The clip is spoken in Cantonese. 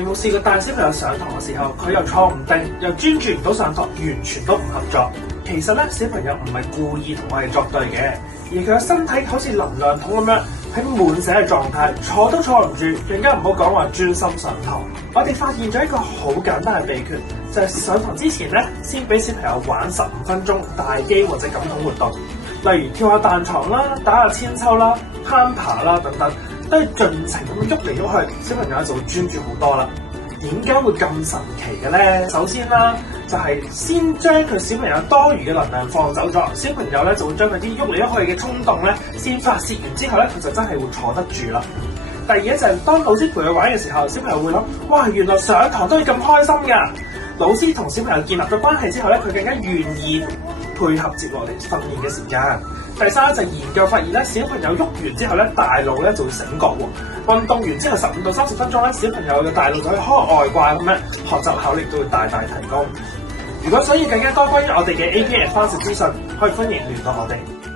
有冇試過帶小朋友上堂嘅時候，佢又坐唔定，又專注唔到上堂，完全都唔合作？其實咧，小朋友唔係故意同我哋作對嘅，而佢嘅身體好似能量筒咁樣喺滿瀉嘅狀態，坐都坐唔住，更加唔好講話專心上堂。我哋發現咗一個好簡單嘅秘訣，就係上堂之前咧，先俾小朋友玩15分鐘大肌或者感統活動，例如跳下彈床啦、打下千秋啦、攀爬啦等等，都係盡情咁喐嚟喐去，小朋友就會專注好多啦。點解會咁神奇嘅咧？首先啦，就係先將佢小朋友多餘嘅能量放走咗，小朋友咧就會將佢啲喐嚟喐去嘅衝動咧先發泄完之後咧，佢就真係會坐得住啦。第二咧就係當老師陪佢玩嘅時候，小朋友會諗：哇，原來上堂都係咁開心㗎！老師同小朋友建立咗關係之後咧，佢更加願意配合接落嚟訓練嘅時間。第三就係研究發現咧，小朋友喐完之後咧，大腦咧就會醒覺喎。運動完之後15到30分鐘咧，小朋友嘅大腦就可以開外掛咁樣，學習效率都會大大提高。如果想要更加多關於我哋嘅 AP Advanced 資訊，可以歡迎聯絡我哋。